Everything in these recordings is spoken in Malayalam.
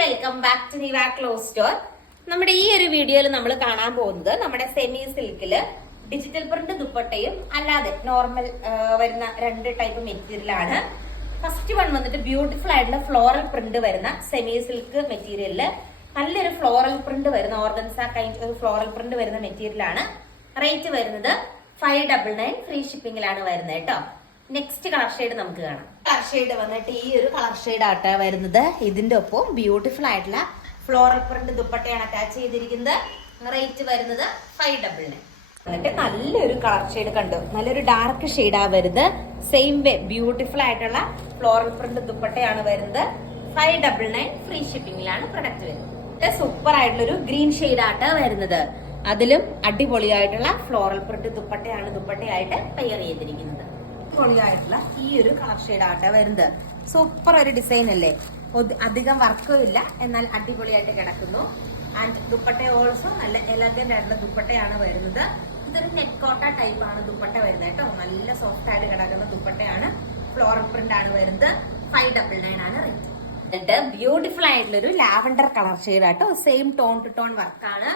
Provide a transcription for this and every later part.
Welcome back to Niva cloth store. നമ്മുടെ ഈ ഒരു വീഡിയോയിൽ നമ്മൾ കാണാൻ പോകുന്നത് നമ്മുടെ സെമി സിൽക്കില് ഡിജിറ്റൽ പ്രിന്റ് ദുപ്പട്ടയും അല്ലാതെ നോർമൽ വരുന്ന രണ്ട് ടൈപ്പ് മെറ്റീരിയൽ ആണ്. ഫസ്റ്റ് വൺ വന്നിട്ട് ബ്യൂട്ടിഫുൾ ആയിട്ടുള്ള ഫ്ലോറൽ പ്രിന്റ് വരുന്ന സെമി സിൽക്ക് മെറ്റീരിയലില് നല്ലൊരു ഫ്ലോറൽ പ്രിന്റ് വരുന്ന ഓർഗൻസ കൈൻഡ് ഒരു ഫ്ലോറൽ പ്രിന്റ് വരുന്ന മെറ്റീരിയൽ ആണ്. റേറ്റ് വരുന്നത് 599 ഫ്രീ ഷിപ്പിംഗിലാണ് വരുന്നത് കേട്ടോ. നെക്സ്റ്റ് കളർ ഷെയ്ഡ് നമുക്ക് കാണാം. കളർ ഷെയ്ഡ് വന്നിട്ട് ഈ ഒരു കളർ ഷെയ്ഡ് ആട്ടോ വരുന്നത്. ഇതിന്റെ ഒപ്പം ബ്യൂട്ടിഫുൾ ആയിട്ടുള്ള ഫ്ലോറൽ പ്രിന്റ് ദുപ്പട്ടയാണ് അറ്റാച്ച് ചെയ്തിരിക്കുന്നത്. റേറ്റ് വരുന്നത് 599. എന്നിട്ട് നല്ലൊരു കളർ ഷെയ്ഡ് കണ്ടു, നല്ലൊരു ഡാർക്ക് ഷെയ്ഡാ വരുന്നത്. സെയിം വേ ബ്യൂട്ടിഫുൾ ആയിട്ടുള്ള ഫ്ലോറൽ പ്രിന്റ് ദുപ്പട്ടയാണ് വരുന്നത്. 599 ഫ്രീ ഷിപ്പിംഗിലാണ് പ്രൊഡക്റ്റ് വരുന്നത്. സൂപ്പർ ആയിട്ടുള്ള ഒരു ഗ്രീൻ ഷെയ്ഡ് ആട്ടോ വരുന്നത്. അതിലും അടിപൊളിയായിട്ടുള്ള ഫ്ലോറൽ പ്രിന്റ് ദുപ്പട്ടയായിട്ട് പെയർ ചെയ്തിരിക്കുന്നത്. അടിപൊളിയായിട്ടുള്ള ഈ ഒരു കളർ ഷെയ്ഡ് ആട്ടെ വരുന്നത്. സൂപ്പർ ഒരു ഡിസൈൻ അല്ലേ, അധികം വർക്കും ഇല്ല, എന്നാൽ അടിപൊളിയായിട്ട് കിടക്കുന്നു. ആൻഡ് ദുപ്പട്ട ഓൾസോ നല്ല എലഗന്റ് ആയിട്ടുള്ള ദുപ്പട്ടയാണ് വരുന്നത്. ഇതൊരു നെറ്റ് കോട്ട ടൈപ്പ് ആണ് ദുപ്പട്ട വരുന്നത് കേട്ടോ. നല്ല സോഫ്റ്റ് ആയിട്ട് കിടക്കുന്ന ദുപ്പട്ടയാണ്. ഫ്ലോറൽ പ്രിന്റ് ആണ് വരുന്നത്. 599 ആണ് റേറ്റ്. എന്നിട്ട് ബ്യൂട്ടിഫുൾ ആയിട്ടുള്ള ഒരു ലാവൻഡർ കളർ ഷെയ്ഡ് ആട്ടോ. സെയിം ടോൺ ടു ടോൺ വർക്കാണ്.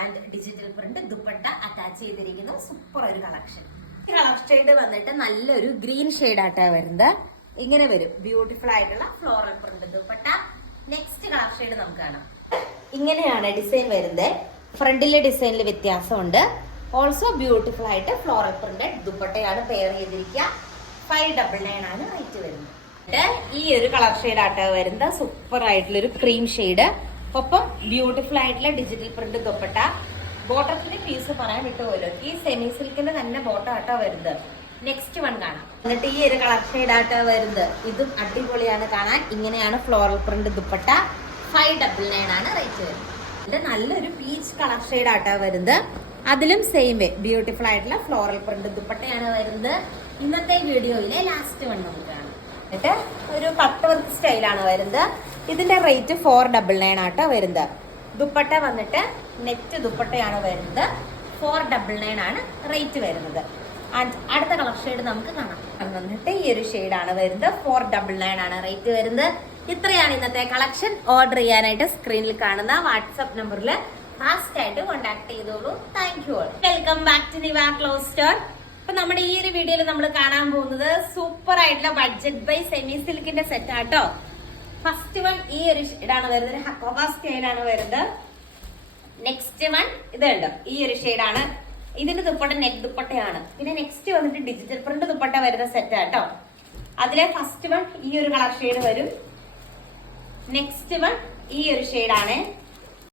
And digital print dupatta attach ചെയ്തിരിക്കുന്നു. സൂപ്പർ ഒരു കളക്ഷൻ. കളർ ഷെയ്ഡ് വന്നിട്ട് നല്ലൊരു ഗ്രീൻ ഷെയ്ഡ് ആയിട്ടാ വരുന്നത്. ഇങ്ങനെ വരും ബ്യൂട്ടിഫുൾ ആയിട്ടുള്ള floral print dupatta. Next colour shade നമുക്ക് കാണാം. ഇങ്ങനെയാണ് ഡിസൈൻ വരുന്നത്. ഫ്രണ്ടിലെ ഡിസൈനിൽ വ്യത്യാസമുണ്ട്. ഓൾസോ ബ്യൂട്ടിഫുൾ ആയിട്ട് ഫ്ലോറൽ പ്രിന്റ് ദുപ്പട്ടയാണ് പെയർ ചെയ്തിരിക്കുക. 599 ആണ് റേറ്റ് വരുന്നത്. ഈ ഒരു കളർ ഷെയ്ഡ് ആട്ടോ വരുന്നത്. സൂപ്പർ ആയിട്ടുള്ള ഒരു ക്രീം ഷെയ്ഡ്, ഒപ്പം ബ്യൂട്ടിഫുൾ ആയിട്ടുള്ള ഡിജിറ്റൽ പ്രിന്റ് ദുപ്പട്ട. ബോട്ടത്തിന്റെ പീസ് പറയാൻ വിട്ടുപോലോ, ഈ സെമി സിൽക്കിന്റെ തന്നെ ബോട്ടം ആട്ടോ വരുന്നത്. നെക്സ്റ്റ് വൺ കാണാം. എന്നിട്ട് ഈ ഒരു കളർ ഷെയ്ഡ് ആട്ടോ വരുന്നത്. ഇതും അടിപൊളിയാണ് കാണാൻ. ഇങ്ങനെയാണ് ഫ്ലോറൽ പ്രിന്റ് ദുപ്പട്ട. 599 ആണ് റേറ്റ് വരുന്നത്. ഇത് നല്ലൊരു പീച്ച് കളർ ഷെയ്ഡ് ആട്ടോ വരുന്നത്. അതിലും സെയിം വേ ബ്യൂട്ടിഫുൾ ആയിട്ടുള്ള ഫ്ലോറൽ പ്രിന്റ് ദുപ്പട്ടയാണ് വരുന്നത്. ഇന്നത്തെ വീഡിയോയിലെ ലാസ്റ്റ് വൺ നമുക്ക് കാണാം. എന്നിട്ട് ഒരു കട്ട് വർക്ക് സ്റ്റൈലാണ് വരുന്നത്. ഇതിന്റെ റേറ്റ് 499 ആട്ടോ വരുന്നത്. ദുപ്പട്ട വന്നിട്ട് നെറ്റ് ദുപ്പട്ടയാണ് വരുന്നത്. 499 ആണ് റേറ്റ് വരുന്നത്. അടുത്ത കളർ ഷെയ്ഡ് നമുക്ക് കാണാം. വന്നിട്ട് ഈ ഒരു ഷെയ്ഡാണ് വരുന്നത്. 499 ആണ് റേറ്റ് വരുന്നത്. ഇത്രയാണ് ഇന്നത്തെ കളക്ഷൻ. ഓർഡർ ചെയ്യാനായിട്ട് സ്ക്രീനിൽ കാണുന്ന വാട്സ്ആപ്പ് നമ്പറിൽ ഫാസ്റ്റ് ആയിട്ട് കോൺടാക്ട് ചെയ്തോളൂ. Thank you all. Welcome back to Niva cloth store. അപ്പൊ നമ്മുടെ ഈ ഒരു വീഡിയോയിൽ നമ്മൾ കാണാൻ പോകുന്നത് സൂപ്പർ ആയിട്ടുള്ള ബഡ്ജറ്റ് ബൈ സെമി സിൽക്കിന്റെ സെറ്റ് ആട്ടോ. ഫസ്റ്റ് വൺ ഈ ഒരു ഷെയ്ഡാണ് വരുന്നത്. ഹക്കോബ സ്റ്റൈലാണ് വരുന്നത്. നെക്സ്റ്റ് വൺ ഇതുണ്ട്, ഈ ഒരു ഷെയ്ഡാണ്. ഇതിന്റെ ദുപ്പട്ട നെറ്റ് ദുപ്പട്ടയാണ്. പിന്നെ നെക്സ്റ്റ് വന്നിട്ട് ഡിജിറ്റൽ പ്രിന്റ് ദുപ്പട്ട വരുന്ന സെറ്റ് ആട്ടോ. അതിലെ ഫസ്റ്റ് വൺ ഈ ഒരു കളർ ഷെയ്ഡ് വരും. നെക്സ്റ്റ് വൺ ഈ ഒരു ഷെയ്ഡാണ്.